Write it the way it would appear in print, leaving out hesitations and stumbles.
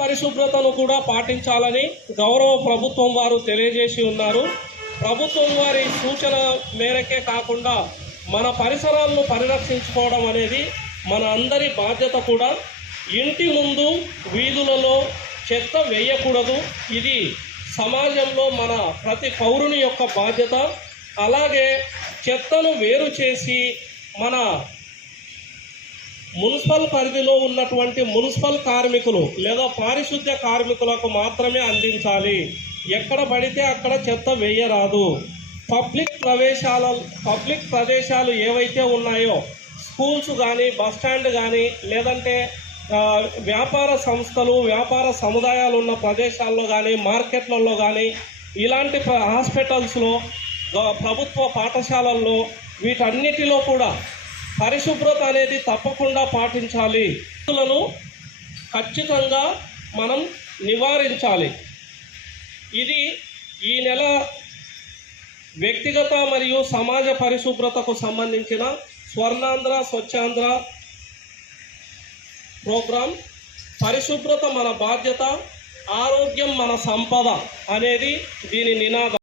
పరిశుభ్రతను కూడా పాటించాలని గౌరవ ప్రభుత్వం వారు తెలియజేసి ఉన్నారు. ప్రభుత్వం వారి సూచన మేరకే కాకుండా మన పరిసరాలను పరిరక్షించుకోవడం అనేది మన అందరి బాధ్యత కూడా. ఇంటి ముందు వీధులలో చెత్త వేయకూడదు. ఇది సమాజంలో మన ప్రతి పౌరుని యొక్క బాధ్యత. అలాగే చెత్తను వేరు చేసి మన మున్సిపల్ పరిధిలో ఉన్నటువంటి మున్సిపల్ కార్మికులు లేదా పారిశుద్ధ్య కార్మికులకు మాత్రమే అందించాలి. ఎక్కడ పడితే అక్కడ చెత్త వేయరాదు. పబ్లిక్ ప్రదేశాలు ఏవైతే ఉన్నాయో స్కూల్స్ కానీ బస్టాండ్ కానీ లేదంటే వ్యాపార సంస్థలు వ్యాపార సముదాయాలు ఉన్న ప్రదేశాల్లో కానీ మార్కెట్లలో కానీ ఇలాంటి హాస్పిటల్స్లో ప్రభుత్వ పాఠశాలల్లో వీటన్నిటిలో కూడా పరిశుభ్రత అనేది తప్పకుండా పాటించాలి. లను ఖచ్చితంగా మనం నివారించాలి. ఇది ఈ నెల వ్యక్తిగత మరియు సమాజ పరిశుభ్రతకు సంబంధించిన స్వర్ణాంధ్ర స్వచ్ఛాంధ్ర ప్రోగ్రాం. పరిశుభ్రత మన బాధ్యత, ఆరోగ్యం మన సంపద అనేది దీని నినాదం.